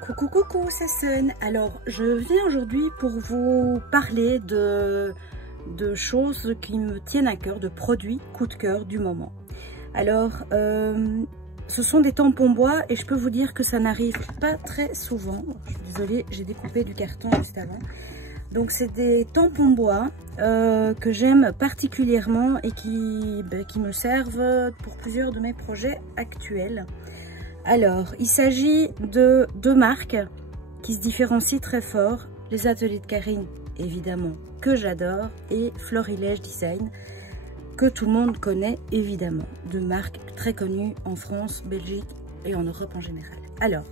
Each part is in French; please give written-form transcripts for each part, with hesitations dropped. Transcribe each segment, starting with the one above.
Coucou coucou, c'est Sun. Alors je viens aujourd'hui pour vous parler de choses qui me tiennent à cœur, de produits coup de cœur du moment. Alors ce sont des tampons bois et je peux vous dire que ça n'arrive pas très souvent. Je suis désolée, j'ai découpé du carton juste avant. Donc c'est des tampons bois que j'aime particulièrement et qui me servent pour plusieurs de mes projets actuels. Alors, il s'agit de deux marques qui se différencient très fort. Les Ateliers de Karine, évidemment, que j'adore, et Florilège Design, que tout le monde connaît, évidemment. Deux marques très connues en France, Belgique et en Europe en général. Alors,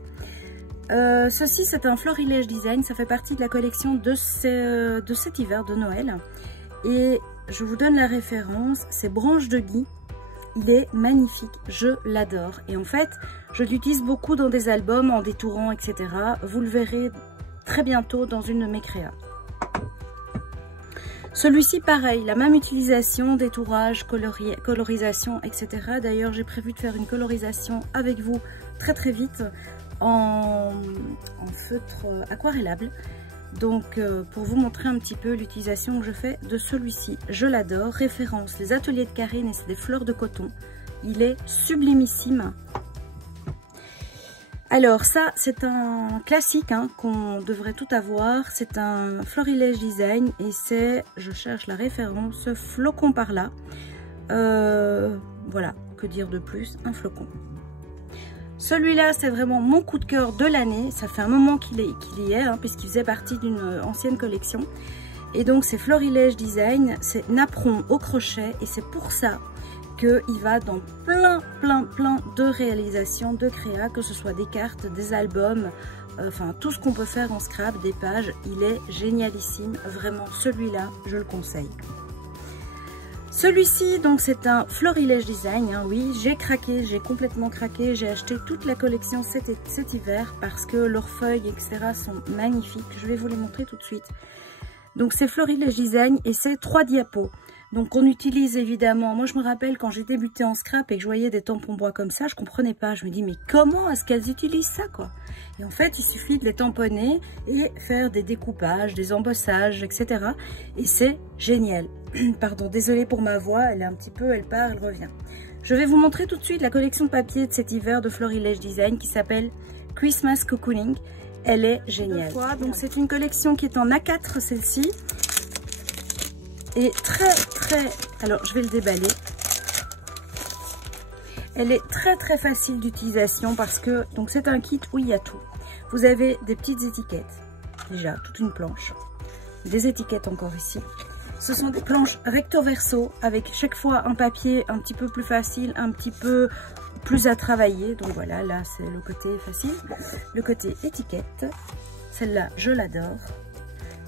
ceci, c'est un Florilège Design. Ça fait partie de la collection de cet hiver de Noël. Et je vous donne la référence, c'est Branche de Gui. Il est magnifique, je l'adore. Et en fait, je l'utilise beaucoup dans des albums, en détourant, etc. Vous le verrez très bientôt dans une de mes créas. Celui-ci, pareil, la même utilisation, détourage, colorisation, etc. D'ailleurs, j'ai prévu de faire une colorisation avec vous très vite en feutre aquarellable. Donc pour vous montrer un petit peu l'utilisation que je fais de celui-ci, je l'adore. Référence, les Ateliers de Karine, et c'est des fleurs de coton. Il est sublimissime. Alors ça, c'est un classique hein, qu'on devrait tout avoir. C'est un Florilège Design et c'est, je cherche la référence, flocon par là. Voilà, que dire de plus, un flocon. Celui-là, c'est vraiment mon coup de cœur de l'année. Ça fait un moment qu'il y est, hein, puisqu'il faisait partie d'une ancienne collection. Et donc, c'est Florilège Design, c'est napperon au crochet. Et c'est pour ça qu'il va dans plein de réalisations, de créa, que ce soit des cartes, des albums, enfin tout ce qu'on peut faire en scrap, des pages. Il est génialissime. Vraiment, celui-là, je le conseille. Celui-ci, donc c'est un Florilège Design, hein, oui, j'ai craqué, j'ai complètement craqué, j'ai acheté toute la collection cet hiver parce que leurs feuilles, etc. sont magnifiques. Je vais vous les montrer tout de suite. Donc c'est Florilège Design et c'est 3 diapos. Donc on utilise évidemment, moi je me rappelle quand j'ai débuté en scrap et que je voyais des tampons bois comme ça, je comprenais pas. Je me dis mais comment est-ce qu'elles utilisent ça quoi? Et en fait il suffit de les tamponner et faire des découpages, des embossages, etc. Et c'est génial. Pardon, désolée pour ma voix, elle est un petit peu, elle part, elle revient. Je vais vous montrer tout de suite la collection de papier de cet hiver de Florilège Design qui s'appelle Christmas Cocooning. Elle est géniale. Donc c'est une collection qui est en A4 celle-ci. Et très, alors je vais le déballer. Elle est très facile d'utilisation parce que, donc c'est un kit où il y a tout. Vous avez des petites étiquettes, déjà toute une planche, des étiquettes encore ici. Ce sont des planches recto verso avec chaque fois un papier un petit peu plus facile, un petit peu plus à travailler. Donc voilà, là c'est le côté facile. Le côté étiquette, celle-là je l'adore.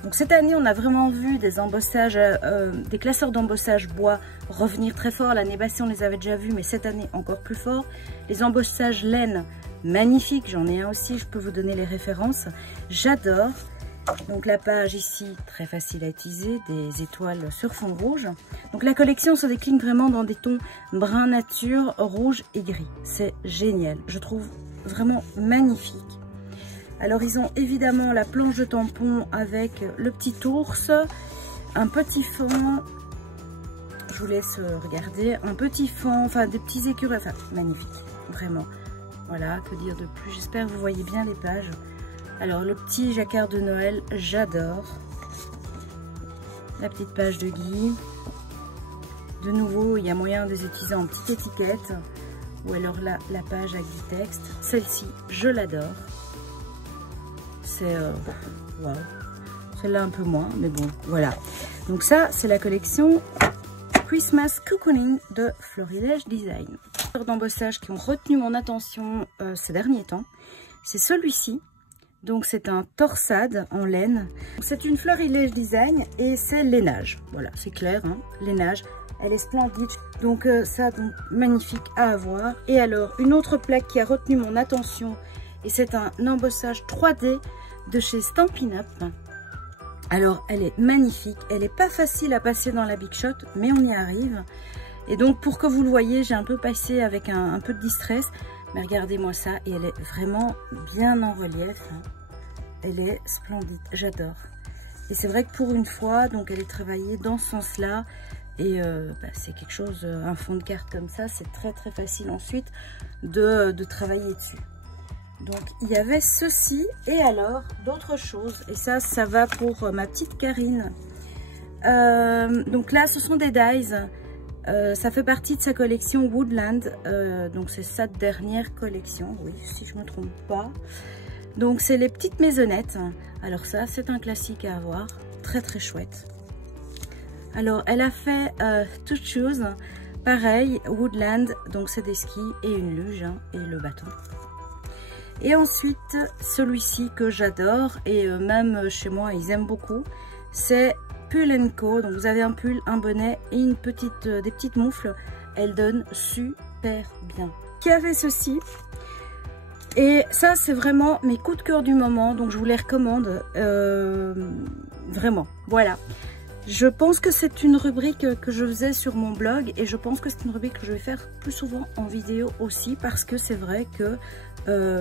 Donc cette année on a vraiment vu des embossages, des classeurs d'embossage bois revenir très fort. L'année passée on les avait déjà vus mais cette année encore plus fort. Les embossages laine, magnifiques, j'en ai un aussi, je peux vous donner les références. J'adore. Donc la page ici, très facile à utiliser, des étoiles sur fond rouge. Donc la collection se décline vraiment dans des tons brun nature, rouge et gris. C'est génial, je trouve vraiment magnifique. Alors ils ont évidemment la planche de tampon avec le petit ours, un petit fond, je vous laisse regarder, un petit fond, enfin des petits écureuils, enfin magnifique, vraiment. Voilà, que dire de plus, j'espère que vous voyez bien les pages. Alors le petit jacquard de Noël, j'adore. La petite page de Guy. De nouveau, il y a moyen de les utiliser en petite étiquette. Ou alors là, la page avec du texte. Celle-ci, je l'adore. C'est... wow. Celle-là un peu moins, mais bon, voilà. Donc ça, c'est la collection Christmas Cocooning de Florilège Design. D'embossage qui ont retenu mon attention ces derniers temps, c'est celui-ci. Donc c'est un torsade en laine. C'est une Florilège Design et c'est lainage. Voilà, c'est clair, hein, lainage. Elle est splendide. Donc ça, donc, magnifique à avoir. Et alors, une autre plaque qui a retenu mon attention. Et c'est un embossage 3D de chez Stampin' Up. Alors, elle est magnifique. Elle n'est pas facile à passer dans la Big Shot, mais on y arrive. Et donc, pour que vous le voyez, j'ai un peu passé avec un peu de distress. Mais regardez-moi ça, et elle est vraiment bien en relief. Hein. Elle est splendide, j'adore. Et c'est vrai que pour une fois, donc elle est travaillée dans ce sens-là. Et c'est quelque chose, un fond de carte comme ça, c'est très très facile ensuite de travailler dessus. Donc il y avait ceci, et alors d'autres choses. Et ça va pour ma petite Karine. Donc là, ce sont des dies. Ça fait partie de sa collection Woodland. Donc c'est sa dernière collection, oui, si je ne me trompe pas. Donc c'est les petites maisonnettes. Alors ça, c'est un classique à avoir. Très très chouette. Alors elle a fait toutes choses. Pareil, Woodland. Donc c'est des skis et une luge, hein, et le bâton. Et ensuite, celui-ci que j'adore, et même chez moi, ils aiment beaucoup, c'est Pull & Co. Donc vous avez un pull, un bonnet et une petite, des petites moufles. Elles donnent super bien. Qui avait ceci? Et ça, c'est vraiment mes coups de cœur du moment. Donc je vous les recommande. Vraiment, voilà. Je pense que c'est une rubrique que je faisais sur mon blog. Et je pense que c'est une rubrique que je vais faire plus souvent en vidéo aussi. Parce que c'est vrai que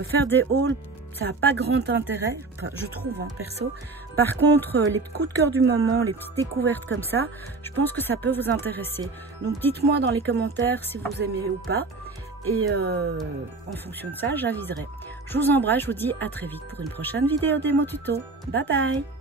faire des hauls, ça n'a pas grand intérêt, enfin, je trouve, hein, perso. Par contre, les coups de cœur du moment, les petites découvertes comme ça, je pense que ça peut vous intéresser. Donc dites-moi dans les commentaires si vous aimez ou pas. Et en fonction de ça, j'aviserai. Je vous embrasse, je vous dis à très vite pour une prochaine vidéo démo tuto. Bye bye!